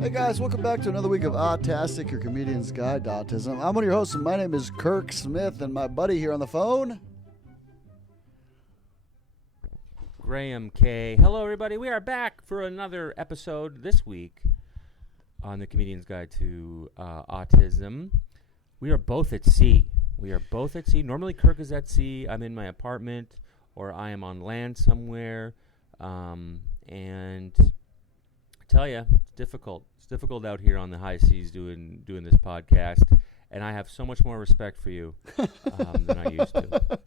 Hey guys, welcome back to another week of Autastic, your comedian's guide to autism. I'm one of your hosts, and my name is Kirk Smith, and my buddy here on the phone, Graham K. Hello, everybody. We are back for another episode this week on the Comedian's Guide to Autism. We are both at sea. Normally, Kirk is at sea. I'm in my apartment, or I am on land somewhere. And I tell you, it's difficult. It's difficult out here on the high seas doing this podcast. And I have so much more respect for you than I used to.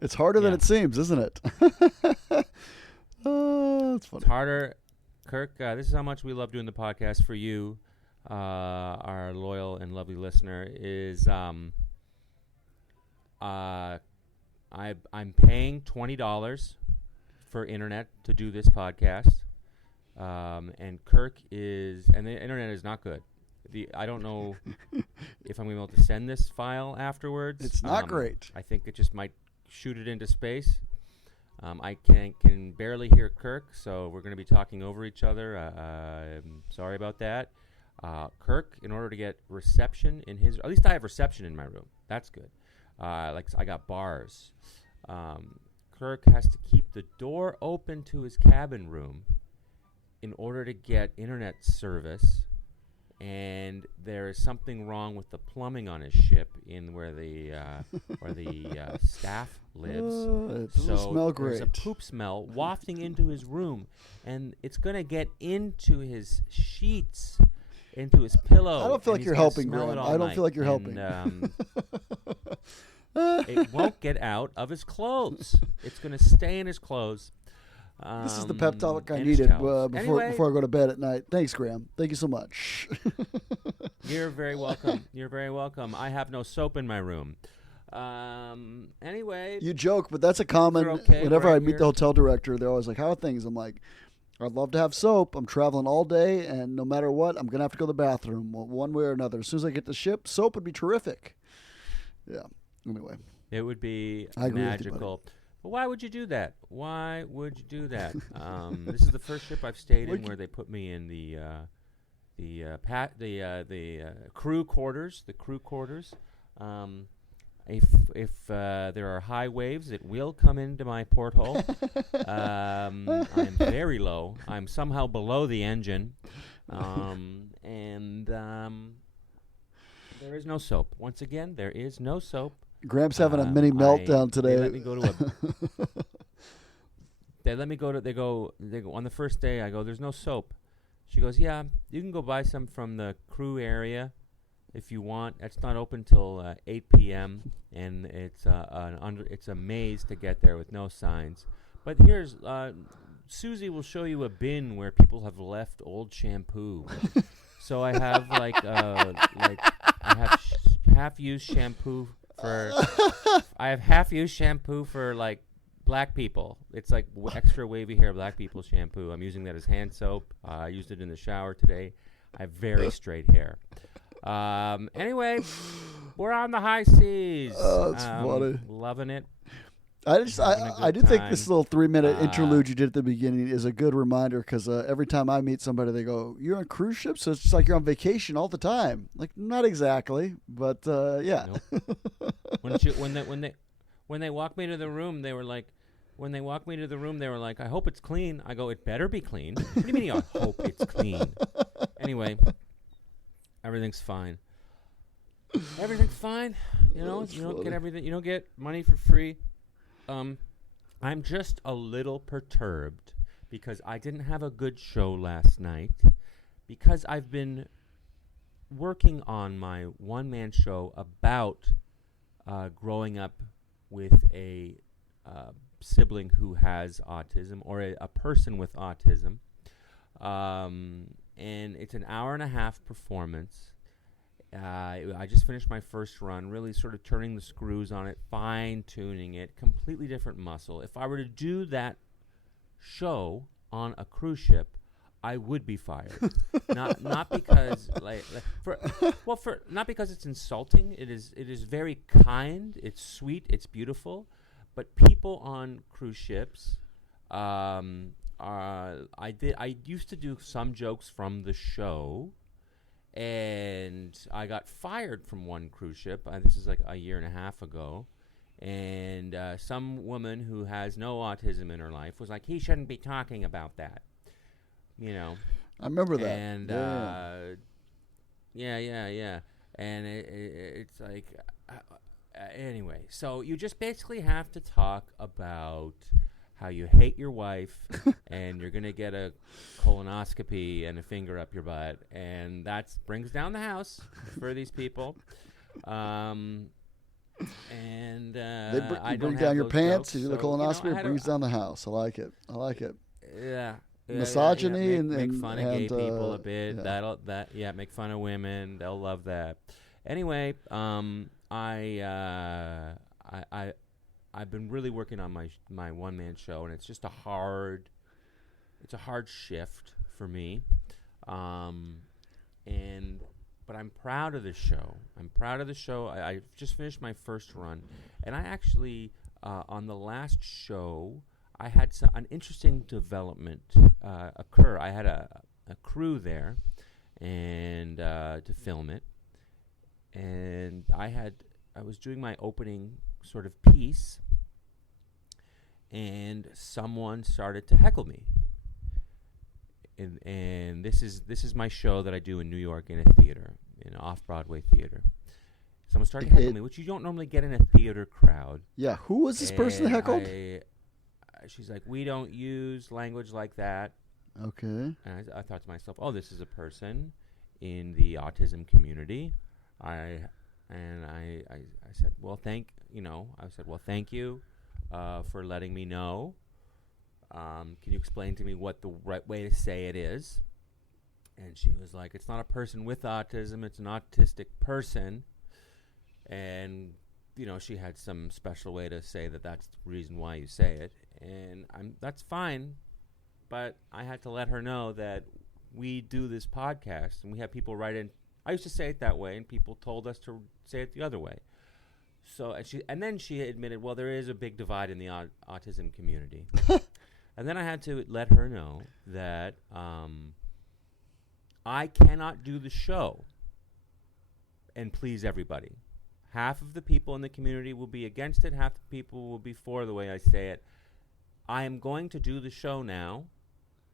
It's harder than it seems, isn't it? It's funny. It's harder. Kirk, this is how much we love doing the podcast for you, our loyal and lovely listener. I'm paying $20 for internet to do this podcast, and Kirk and the internet is not good. I don't know if I'm going to be able to send this file afterwards. It's not great. I think it just might shoot it into space. I can barely hear Kirk, so we're going to be talking over each other. I'm sorry about that. Kirk, in order to get reception at least I have reception in my room. That's good. I got bars. Kirk has to keep the door open to his cabin room in order to get internet service. And there is something wrong with the plumbing on his ship in where the staff lives. It doesn't smell great. There's a poop smell wafting into his room, and it's going to get into his sheets, into his pillow. I don't feel like you're helping, Graham. I don't feel like you're helping. It won't get out of his clothes. It's going to stay in his clothes. This is the pep talk I needed before I go to bed at night. Thanks, Graham. Thank you so much. You're very welcome. I have no soap in my room. Anyway. You joke, but that's a common. Whenever I meet the hotel director, they're always like, "How are things?" I'm like, "I'd love to have soap. I'm traveling all day, and no matter what, I'm going to have to go to the bathroom one way or another. As soon as I get to the ship, soap would be terrific." Yeah. Anyway. It would be magical. But why would you do that? This is the first ship I've stayed in where they put me in the crew quarters. If there are high waves, it will come into my porthole. I'm very low. I'm somehow below the engine, and there is no soap. Once again, there is no soap. Graham's having a mini meltdown today. They let me go to They go on the first day. I go, "There's no soap." She goes, "Yeah, you can go buy some from the crew area if you want. It's not open till 8 p.m. and it's a maze to get there with no signs. But here's Susie will show you a bin where people have left old shampoo. So I have half-used shampoo for like black people. It's like extra wavy hair black people shampoo. I'm using that as hand soap. I used it in the shower today. I have very straight hair. Anyway, we're on the high seas. Oh, that's funny. Loving it. I do think this little 3-minute interlude you did at the beginning is a good reminder because every time I meet somebody, they go, "You're on cruise ships, so it's just like you're on vacation all the time." Like, not exactly, but yeah. Nope. When they walked me to the room, they were like, "I hope it's clean." I go, "It better be clean." What do you mean I hope it's clean? Anyway, everything's fine. Everything's fine. You don't get everything. You don't get money for free. I'm just a little perturbed because I didn't have a good show last night because I've been working on my one-man show about growing up with a sibling who has autism or a person with autism. And it's an hour-and-a-half performance. I just finished my first run, really sort of turning the screws on it, fine-tuning it, completely different muscle. If I were to do that show on a cruise ship, I would be fired. not because not because it's insulting. It is very kind. It's sweet. It's beautiful. But people on cruise ships I used to do some jokes from the show, and I got fired from one cruise ship. This is like a year and a half ago. And some woman who has no autism in her life was like, he shouldn't be talking about that. You know. I remember that. And yeah. And it's like, anyway. So you just basically have to talk about how you hate your wife and you're going to get a colonoscopy and a finger up your butt. And that brings down the house for these people. And they bring down your pants, you do the colonoscopy, it brings down the house. I like it. Yeah. Misogyny make fun of gay people a bit. Yeah. Make fun of women. They'll love that. Anyway, I've been really working on my one man show, and it's just a hard shift for me. But I'm proud of the show. I just finished my first run, and I actually on the last show I had an interesting development occur. I had a crew there, and to film it, and I was doing my opening sort of piece, and someone started to heckle me. And this is my show that I do in New York in a theater, in an off-Broadway theater. Someone started heckling me, which you don't normally get in a theater crowd. Yeah, who was this person that heckled? She's like, we don't use language like that. Okay. And I thought to myself, oh, this is a person in the autism community. I said, well, thank you for letting me know. Can you explain to me what the right way to say it is? And she was like, it's not a person with autism, it's an autistic person. And, she had some special way to say that that's the reason why you say it. And that's fine. But I had to let her know that we do this podcast and we have people write in. I used to say it that way, and people told us to say it the other way. So, and then she admitted, well, there is a big divide in the autism community. And then I had to let her know that I cannot do the show and please everybody. Half of the people in the community will be against it. Half the people will be for the way I say it. I am going to do the show now,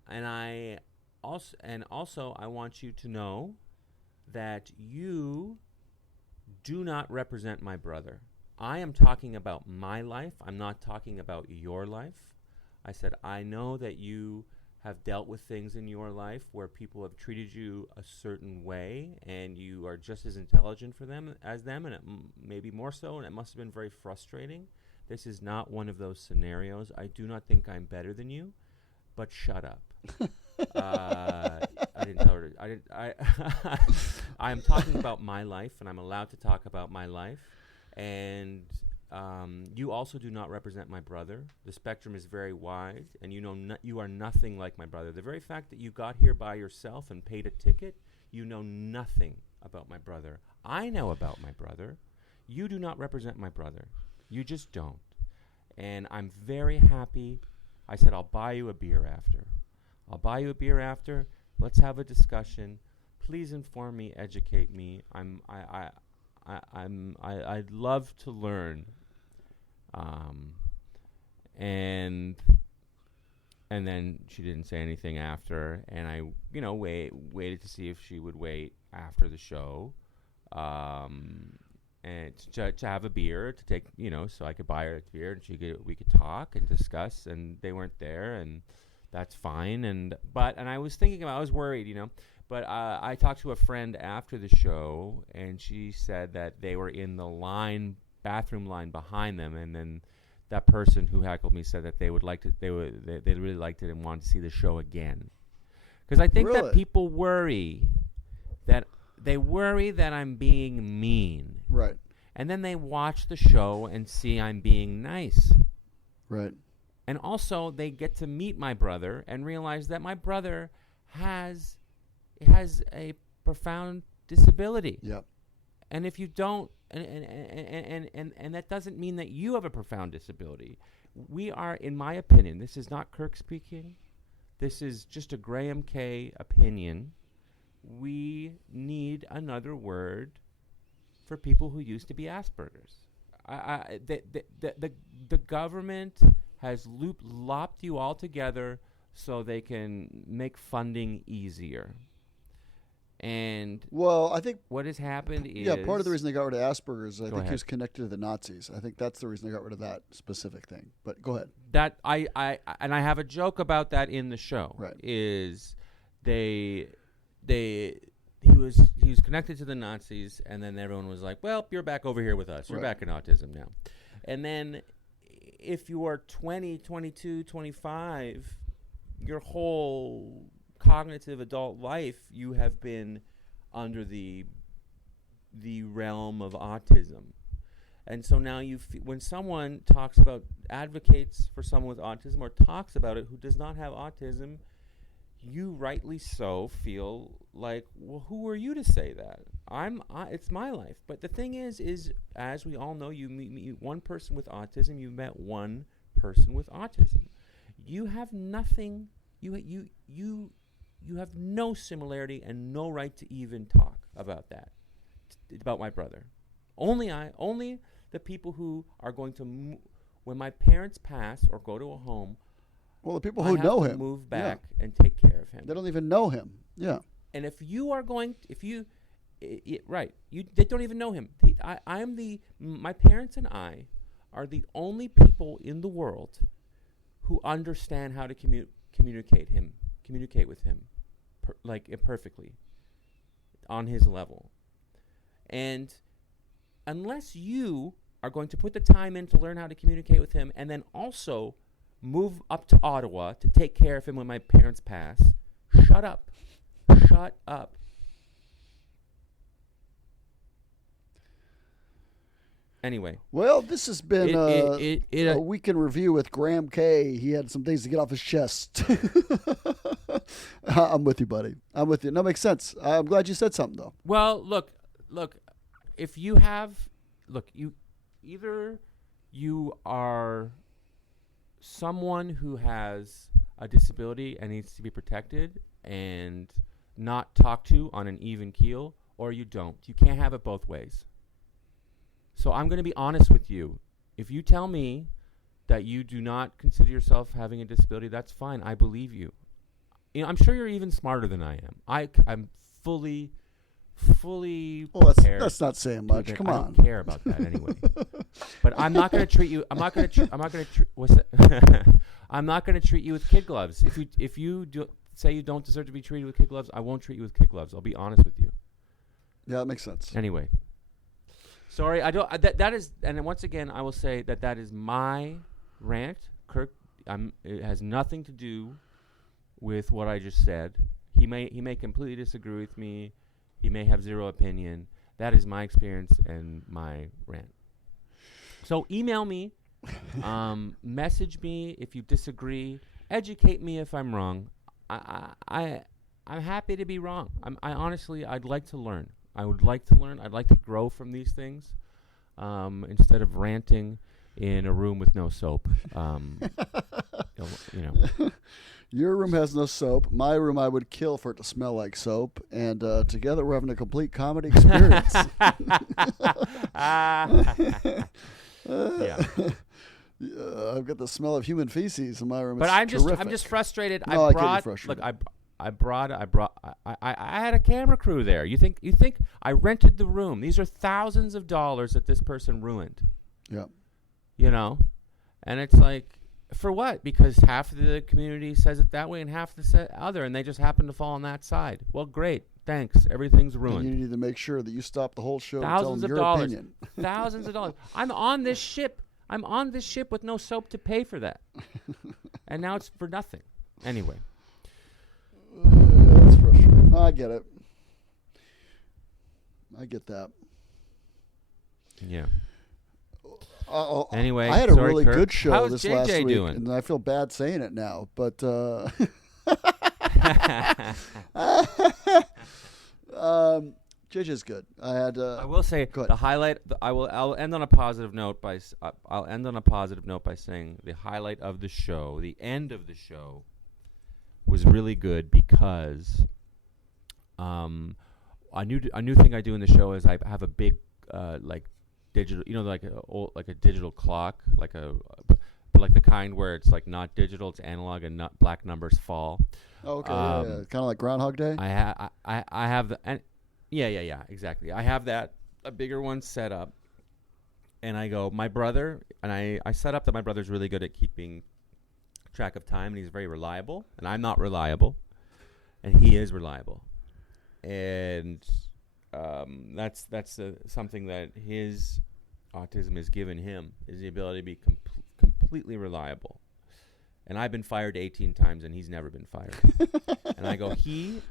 and I want you to know that you do not represent my brother. I am talking about my life. I'm not talking about your life. I said, I know that you have dealt with things in your life where people have treated you a certain way, and you are just as intelligent for them as them, and maybe more so, and it must have been very frustrating. This is not one of those scenarios. I do not think I'm better than you, but shut up. I didn't tell her. I'm talking about my life, and I'm allowed to talk about my life. And you also do not represent my brother. The spectrum is very wide, and you are nothing like my brother. The very fact that you got here by yourself and paid a ticket, you know nothing about my brother. I know about my brother. You do not represent my brother. You just don't. And I'm very happy. I said, I'll buy you a beer after. Let's have a discussion. Please inform me, educate me. I'd love to learn. And then she didn't say anything after, and I, waited to see if she would wait after the show, and to have a beer, to take, so I could buy her a beer, and we could talk and discuss, and they weren't there, and that's fine. And I was thinking I was worried, but I talked to a friend after the show, and she said that they were in the bathroom line behind them, and then that person who heckled me said that they really liked it and wanted to see the show again. Because I think that people worry that I'm being mean. Right. And then they watch the show and see I'm being nice. Right. And also they get to meet my brother and realize that my brother has a profound disability. Yep. And if you don't, and that doesn't mean that you have a profound disability. We are, in my opinion, this is not Kirk speaking. this is just a Graham K. opinion. We need another word for people who used to be Asperger's. The government has lopped you all together so they can make funding easier. And well, I think what has happened is part of the reason they got rid of Asperger's, I think ahead. he was connected to the Nazis. I think that's the reason they got rid of that specific thing. But go ahead. That I have a joke about that in the show. Right. Is he was connected to the Nazis, and then everyone was like, well, you're back over here with us. You're back in autism now. And then if you are 20, 22, 25, your whole cognitive adult life, you have been under the realm of autism. And so now when someone advocates for someone with autism or talks about it who does not have autism, you rightly so feel like, well, who are you to say that? It's my life. But the thing is as we all know, you meet one person with autism, you met one person with autism. You have nothing. You have no similarity and no right to even talk about that, about my brother. Only the people who are going to, when my parents pass or go to a home, well, the people who know him move back and take care of him. They don't even know him. Yeah. And if you are going, they don't even know him. My parents and I are the only people in the world who understand how to communicate with him, perfectly, on his level. And unless you are going to put the time in to learn how to communicate with him, and then also move up to Ottawa to take care of him when my parents pass, shut up. Shut up. Anyway. Well, this has been a week in review with Graham K. He had some things to get off his chest. I'm with you, buddy. I'm with you. No, makes sense. I'm glad you said something, though. Well, look. If you either you are someone who has a disability and needs to be protected and not talked to on an even keel, or you don't. You can't have it both ways. So I'm going to be honest with you. If you tell me that you do not consider yourself having a disability, that's fine. I believe you. I'm sure you're even smarter than I am. I'm fully well, that's not saying much. Come on. I don't care about that anyway. But I'm not going to treat you. I'm not going to. What's that? I'm not going to treat you with kid gloves. If you say you don't deserve to be treated with kid gloves, I won't treat you with kid gloves. I'll be honest with you. Yeah, that makes sense. Anyway. Sorry, I don't. That is, and once again, I will say that is my rant, Kirk. It has nothing to do with what I just said. He may completely disagree with me. He may have zero opinion. That is my experience and my rant. So email me, message me if you disagree, educate me if I'm wrong. I'm happy to be wrong. I'd like to learn. I would like to learn. I'd like to grow from these things instead of ranting in a room with no soap. Your room has no soap. My room, I would kill for it to smell like soap. And together, we're having a complete comedy experience. Yeah. I've got the smell of human feces in my room. But I'm just frustrated. No, I can't be frustrated. Look, I had a camera crew there. You think I rented the room? These are thousands of dollars that this person ruined. Yeah. And it's like, for what? Because half of the community says it that way and half the other, and they just happen to fall on that side. Well, great. Thanks. Everything's ruined. And you need to make sure that you stop the whole show and tell Thousands them of your dollars. opinion. Thousands of dollars. I'm on this ship with no soap to pay for that. And now it's for nothing. Anyway. Yeah, that's frustrating. No, I get it. I get that. Yeah. Anyway, I had a really Kirk. good show How's this JJ last week, doing? and I feel bad saying it now, but JJ's good. I will say the highlight. I'll end on a positive note by saying the highlight of the show, the end of the show, was really good because a new thing I do in the show is I have a big like digital, like a digital clock, but like the kind where it's like not digital, it's analog, and not black numbers fall. Oh, okay, yeah. Kind of like Groundhog Day. I have the yeah, exactly. I have that, a bigger one set up, and I go, my brother, and I set up that my brother's really good at keeping track of time, and he's very reliable, and I'm not reliable, and he is reliable, and that's something that his autism has given him, is the ability to be completely reliable. And I've been fired 18 times, and he's never been fired. And I go, he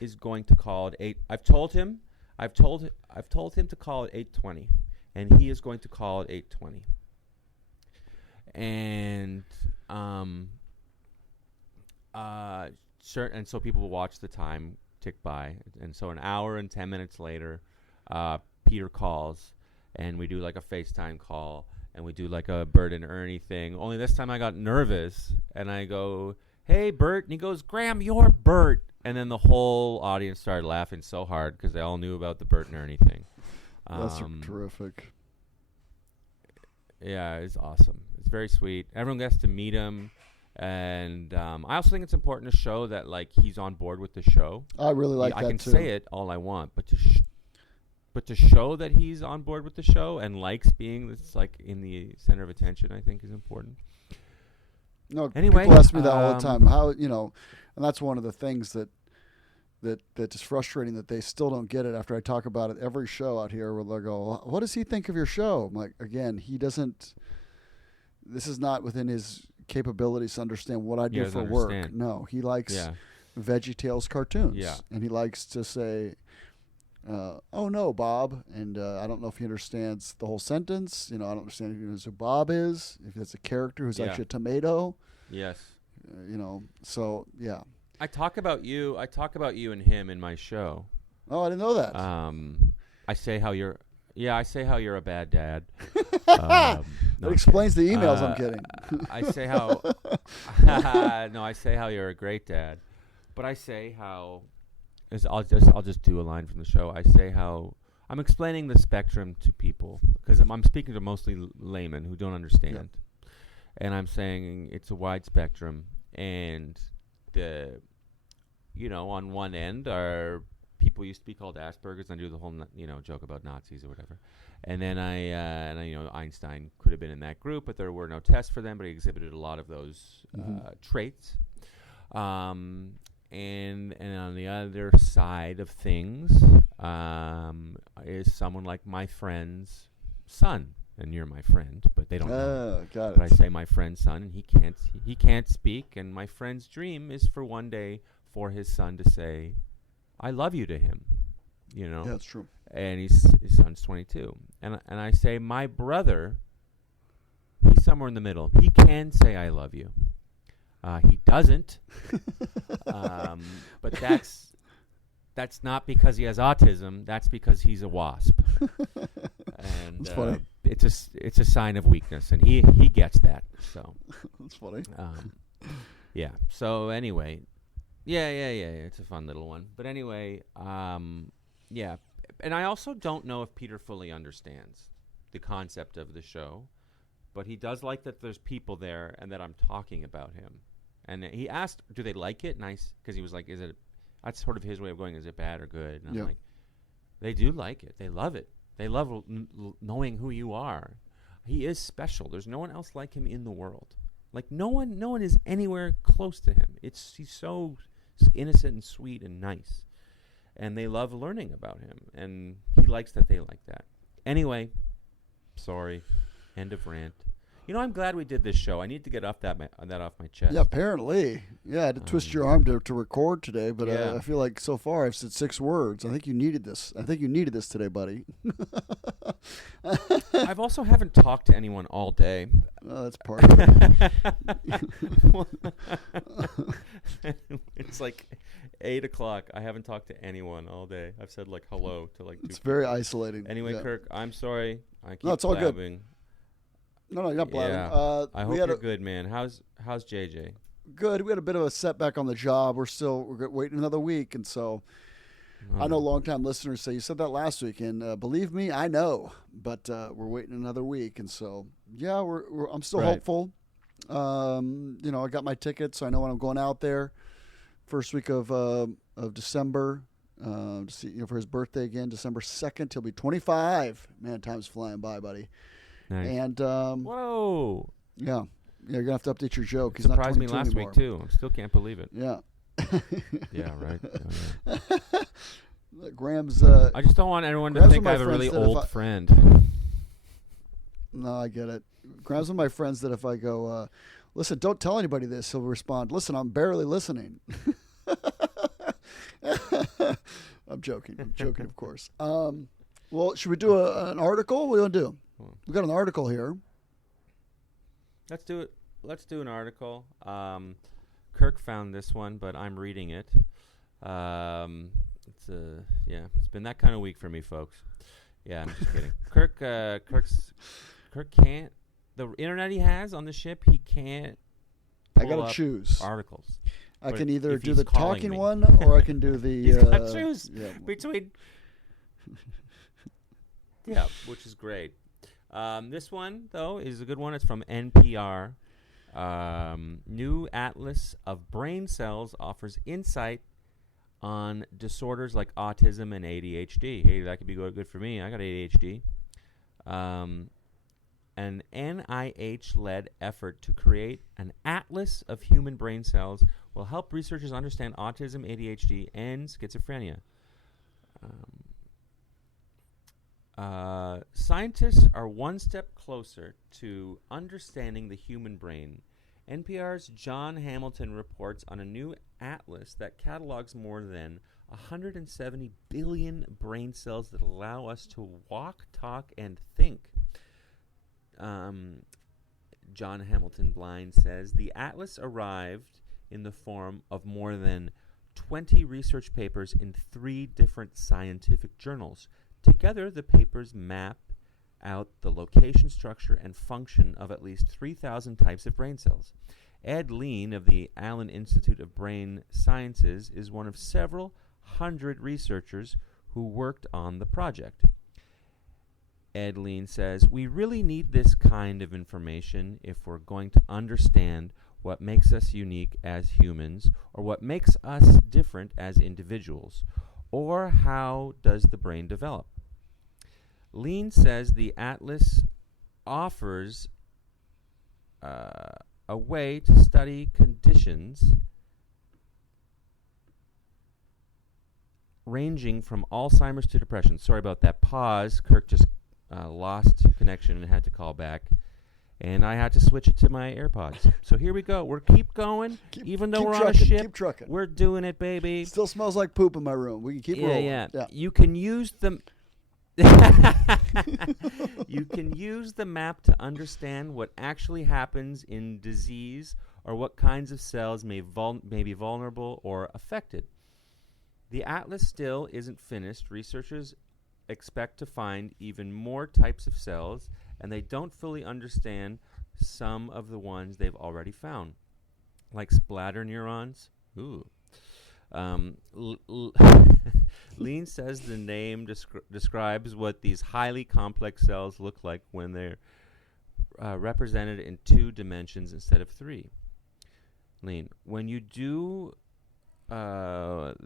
is going to call at 8. I've told him to call at 8:20, and he is going to call at 8:20. And and so people will watch the time tick by, and so an hour and 10 minutes later, Peter calls, and we do like a FaceTime call. And we do like a Bert and Ernie thing. Only this time I got nervous, and I go, "Hey, Bert," and he goes, "Graham, you're Bert." And then the whole audience started laughing so hard because they all knew about the Bert and Ernie thing. That's terrific. Yeah, it's awesome. It's very sweet. Everyone gets to meet him, and I also think it's important to show that like he's on board with the show. I really like that too. I can say it all I want, but to show that he's on board with the show and likes being this, like, in the center of attention, I think is important. No, anyway, people ask me that all the time. How, and that's one of the things that is frustrating, that they still don't get it after I talk about it every show out here, where they'll go, "What does he think of your show?" I'm like, again, he doesn't. This is not within his capabilities to understand what I do for work. No, he likes VeggieTales cartoons, and he likes to say, "Oh no, Bob," and I don't know if he understands the whole sentence. I don't understand if he knows who Bob is, if it's a character who's actually a tomato. Yes. So yeah. I talk about you and him in my show. Oh, I didn't know that. I say how you're a bad dad. That explains the emails I'm getting. I say how you're a great dad, but I say how. I'll just do a line from the show. I say how I'm explaining the spectrum to people, because I'm speaking to mostly laymen who don't understand, and I'm saying it's a wide spectrum, and on one end are people used to be called Asperger's, and I do the whole joke about Nazis or whatever, and then Einstein could have been in that group, but there were no tests for them, but he exhibited a lot of those traits. And on the other side of things is someone like my friend's son, and you're my friend, but they don't know. Got it. But I say my friend's son, and he can't speak, and my friend's dream is for one day for his son to say, "I love you" to him. Yeah, that's true. And his son's 22, and I say my brother, he's somewhere in the middle. He can say "I love you." He doesn't, but that's not because he has autism. That's because he's a wasp, and that's funny. It's a sign of weakness, and he gets that. So that's funny. Yeah. So anyway, yeah. It's a fun little one. But anyway, yeah. And I also don't know if Peter fully understands the concept of the show, but he does like that there's people there and that I'm talking about him. And he asked, "Do they like it?" Nice, because he was like, "Is it?" That's sort of his way of going. Is it bad or good? And I'm like, they do like it. They love it. They love knowing who you are. He is special. There's no one else like him in the world. Like no one is anywhere close to him. He's so innocent and sweet and nice, and they love learning about him. And he likes that they like that. Anyway, sorry. End of rant. I'm glad we did this show. I need to get off that off my chest. Yeah, apparently. Yeah, I had to twist your arm to record today, but I feel like so far I've said 6 words. I think you needed this. Today, buddy. I've also haven't talked to anyone all day. Oh, that's part of it. It's like 8 o'clock. I haven't talked to anyone all day. I've said like hello to like 2 It's very isolating. Anyway, Kirk, I'm sorry. I keep it's all blabbing. No, you're not blabbing. Yeah. I hope you're good, man. How's JJ? Good. We had a bit of a setback on the job. We're waiting another week, and so I know longtime listeners say you said that last week, and believe me, I know. But we're waiting another week, and so yeah, I'm still hopeful. I got my tickets, so I know when I'm going out there. First week of December, to see for his birthday again, December 2nd. He'll be 25. Man, time's flying by, buddy. Nice. And whoa, yeah, you're gonna have to update your joke. He's surprised not 22 me last anymore. week too. I still can't believe it. Yeah. Yeah, right. Oh, yeah. Graham's. I just don't want everyone to think I have a really old friend. No, I get it. Graham's one of my friends that if I go, listen, don't tell anybody this, he'll respond, listen, I'm barely listening. I'm joking, of course. Well, should we do an article? What do you want to do? We got an article here. Let's do it. Let's do an article. Kirk found this one, but I'm reading it. It's been that kind of week for me, folks. Yeah, I'm just kidding. Kirk can't. The internet he has on the ship, he can't. I gotta choose articles. I can either do the talking one, or I can do the. He's gotta choose between. Yeah, which is great. This one though is a good one. It's from NPR. New Atlas of Brain Cells offers insight on disorders like autism and ADHD. Hey, that could be good for me. I got ADHD. An NIH-led effort to create an atlas of human brain cells will help researchers understand autism, ADHD, and schizophrenia. Scientists are one step closer to understanding the human brain. NPR's John Hamilton reports on a new atlas that catalogs more than 170 billion brain cells that allow us to walk, talk, and think. John Hamilton Blind says the atlas arrived in the form of more than 20 research papers in 3 different scientific journals. Together, the papers map out the location, structure, and function of at least 3,000 types of brain cells. Ed Lean of the Allen Institute of Brain Sciences is one of several hundred researchers who worked on the project. Ed Lean says, we really need this kind of information if we're going to understand what makes us unique as humans, or what makes us different as individuals, or how does the brain develop. Lean says the atlas offers a way to study conditions ranging from Alzheimer's to depression. Sorry about that pause. Kirk just lost connection and had to call back, and I had to switch it to my AirPods. So here we go. We're keep going, even though we're on a ship. Keep trucking. We're doing it, baby. Still smells like poop in my room. We can keep rolling. Yeah. You can use the you can use the map to understand what actually happens in disease or what kinds of cells may be vulnerable or affected. The atlas still isn't finished. Researchers expect to find even more types of cells, and they don't fully understand some of the ones they've already found, like splatter neurons. Ooh. Lean says the name describes what these highly complex cells look like when they're represented in 2 dimensions instead of 3. Lean, when you do that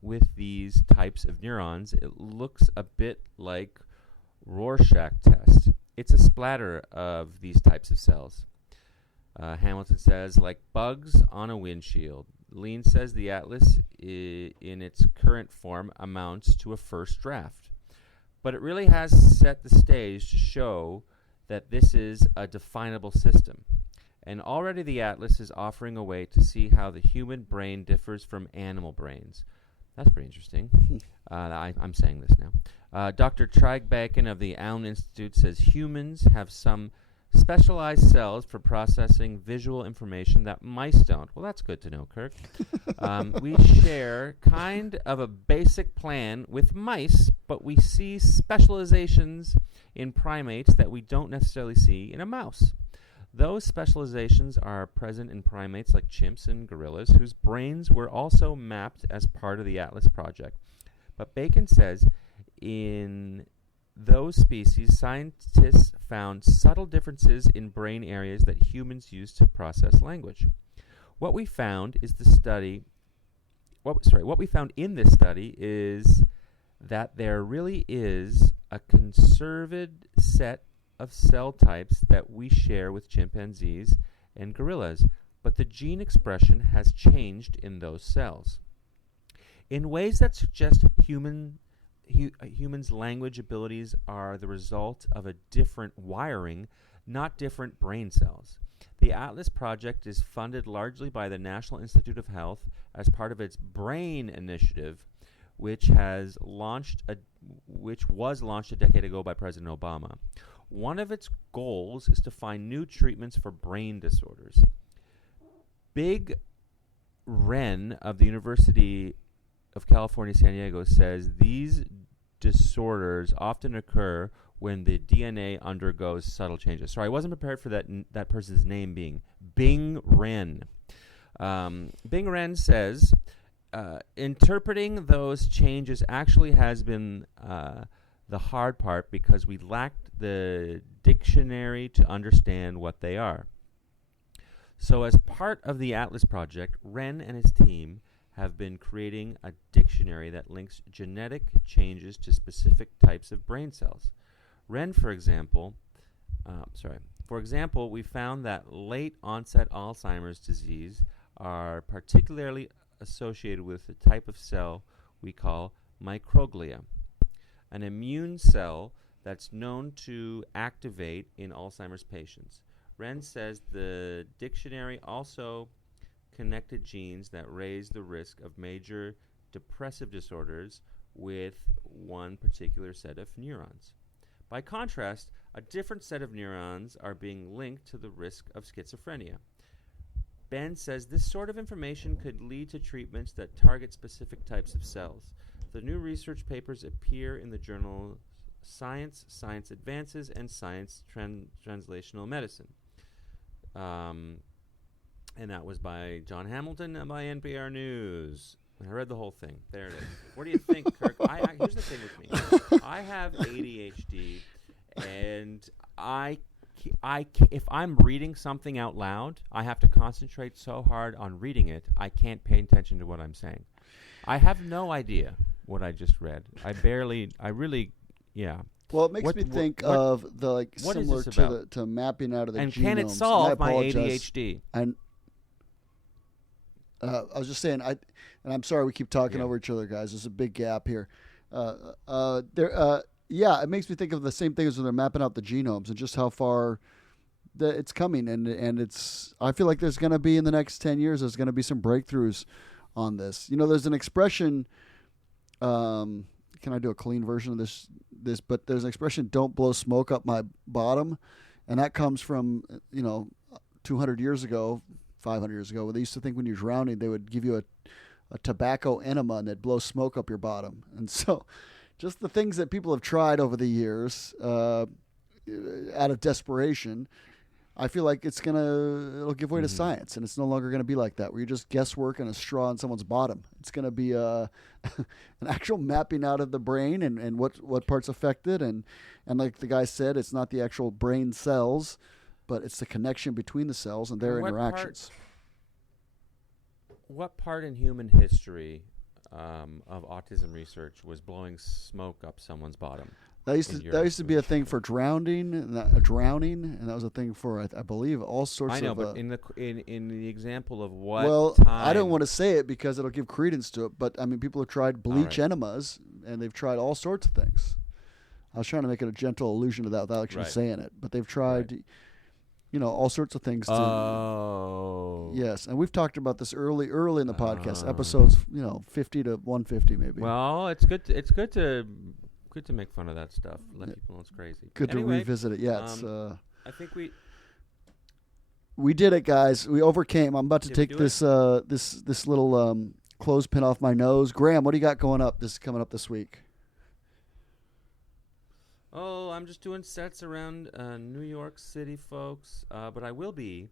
with these types of neurons, it looks a bit like Rorschach test. It's a splatter of these types of cells. Hamilton says, like bugs on a windshield. Lean says the atlas in its current form amounts to a first draft. But it really has set the stage to show that this is a definable system. And already the atlas is offering a way to see how the human brain differs from animal brains. That's pretty interesting. I'm saying this now. Dr. Trygbakken of the Allen Institute says humans have some specialized cells for processing visual information that mice don't. Well, that's good to know, Kirk. We share kind of a basic plan with mice, but we see specializations in primates that we don't necessarily see in a mouse. Those specializations are present in primates like chimps and gorillas, whose brains were also mapped as part of the Atlas project. But Bacon says in those species, scientists found subtle differences in brain areas that humans use to process language. What we found in this study is that there really is a conserved set of cell types that we share with chimpanzees and gorillas, but the gene expression has changed in those cells in ways that suggest humans' language abilities are the result of a different wiring, not different brain cells. The Atlas project is funded largely by the National Institute of Health as part of its BRAIN initiative, which was launched a decade ago by President Obama. One of its goals is to find new treatments for brain disorders. Big Ren of the University of California, San Diego says these disorders often occur when the DNA undergoes subtle changes. Sorry, I wasn't prepared for that person's name being Bing Ren. Bing Ren says interpreting those changes actually has been the hard part because we lacked the dictionary to understand what they are. So as part of the Atlas project, Ren and his team have been creating a dictionary that links genetic changes to specific types of brain cells. Ren, for example, we found that late onset Alzheimer's disease are particularly associated with the type of cell we call microglia, an immune cell that's known to activate in Alzheimer's patients. Ren says the dictionary also connected genes that raise the risk of major depressive disorders with one particular set of neurons. By contrast, a different set of neurons are being linked to the risk of schizophrenia. Ben says this sort of information could lead to treatments that target specific types of cells. The new research papers appear in the journal Science, Science Advances, and Science Translational Medicine. And that was by John Hamilton and by NPR News. I read the whole thing. There it is. What do you think, Kirk? Here's the thing with me. I have ADHD, and if I'm reading something out loud, I have to concentrate so hard on reading it, I can't pay attention to what I'm saying. I have no idea what I just read. Yeah. Well, it makes me think of the similar to mapping out of the genomes. And can it solve my ADHD? I was just saying, and I'm sorry we keep talking over each other, guys. There's a big gap here. It makes me think of the same thing as when they're mapping out the genomes and just how far it's coming. And it's, I feel like there's going to be in the next 10 years, there's going to be some breakthroughs on this. You know, there's an expression, can I do a clean version of this? But there's an expression, don't blow smoke up my bottom. And that comes from, 200 years ago, 500 years ago, when they used to think when you're drowning, they would give you a tobacco enema and they'd blow smoke up your bottom. And so just the things that people have tried over the years out of desperation, I feel like it'll give way to science, and it's no longer going to be like that, where you're just guesswork and a straw in someone's bottom. It's going to be an actual mapping out of the brain and what parts affected. And like the guy said, it's not the actual brain cells, but it's the connection between the cells and their interactions. What part in human history of autism research was blowing smoke up someone's bottom? That used to be a thing for drowning, and that was a thing for I believe all sorts of. I know, but in the example of what? Well, time? I don't want to say it because it'll give credence to it. But I mean, people have tried bleach enemas, and they've tried all sorts of things. I was trying to make it a gentle allusion to that without actually saying it, but they've tried, all sorts of things. Yes, and we've talked about this early in the podcast, episodes 50 to 150 maybe. Well, it's good to make fun of that stuff. Let people know it's crazy. Good to revisit it. Yeah, it's. I think we did it, guys. We overcame. I'm about to take this little clothespin off my nose. Graham, what do you got coming up this week? Oh, I'm just doing sets around New York City, folks. But I will be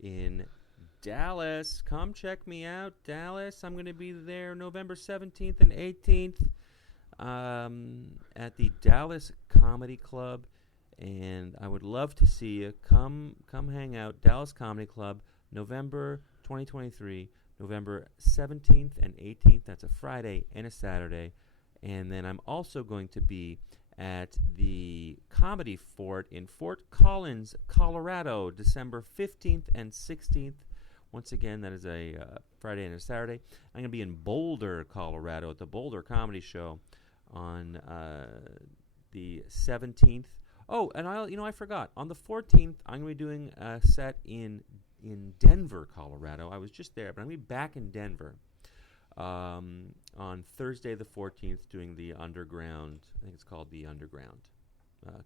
in Dallas. Come check me out, Dallas. I'm going to be there November 17th and 18th at the Dallas Comedy Club. And I would love to see you. Come hang out. Dallas Comedy Club, November 2023, November 17th and 18th. That's a Friday and a Saturday. And then I'm also going to be at the Comedy Fort in Fort Collins, Colorado, December 15th and 16th. Once again, that is a Friday and a Saturday. I'm going to be in Boulder, Colorado, at the Boulder Comedy Show on the 17th. Oh, and I forgot. On the 14th, I'm going to be doing a set in Denver, Colorado. I was just there, but I'm going to be back in Denver on Thursday the 14th doing the Underground. I think it's called the Underground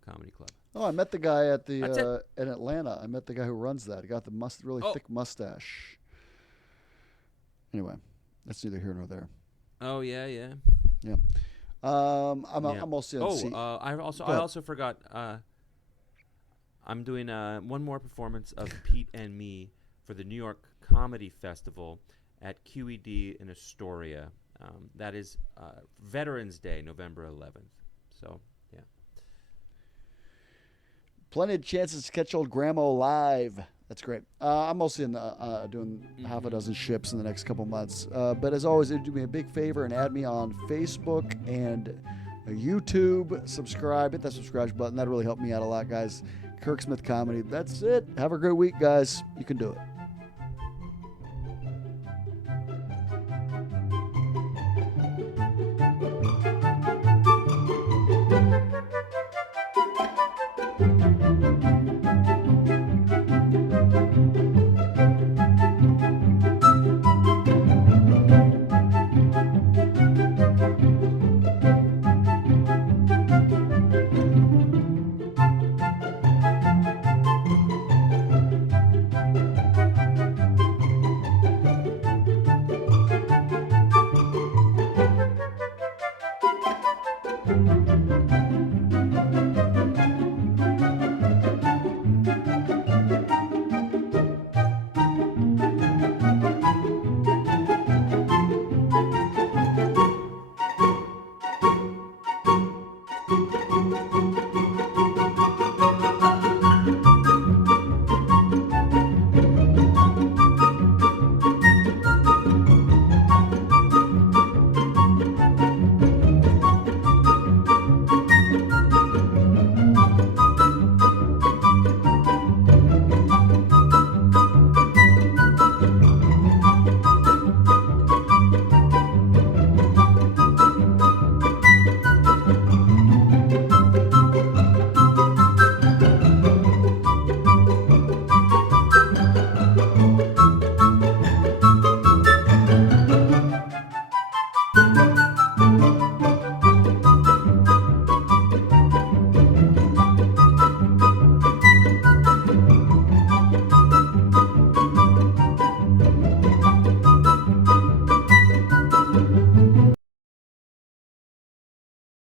Comedy Club. Oh, I met the guy at the in Atlanta. I met the guy who runs that. He got the really thick mustache. Anyway, that's neither here nor there. Oh yeah. Yeah. I'm also on I also forgot. I'm doing one more performance of Pete and Me for the New York Comedy Festival at QED in Astoria. That is Veterans Day, November 11th. So, yeah. Plenty of chances to catch old Grahamo live. That's great. I'm mostly doing half a dozen ships in the next couple months. But as always, do me a big favor and add me on Facebook and YouTube. Subscribe. Hit that subscribe button. That'd really help me out a lot, guys. Kirk Smith Comedy. That's it. Have a great week, guys. You can do it.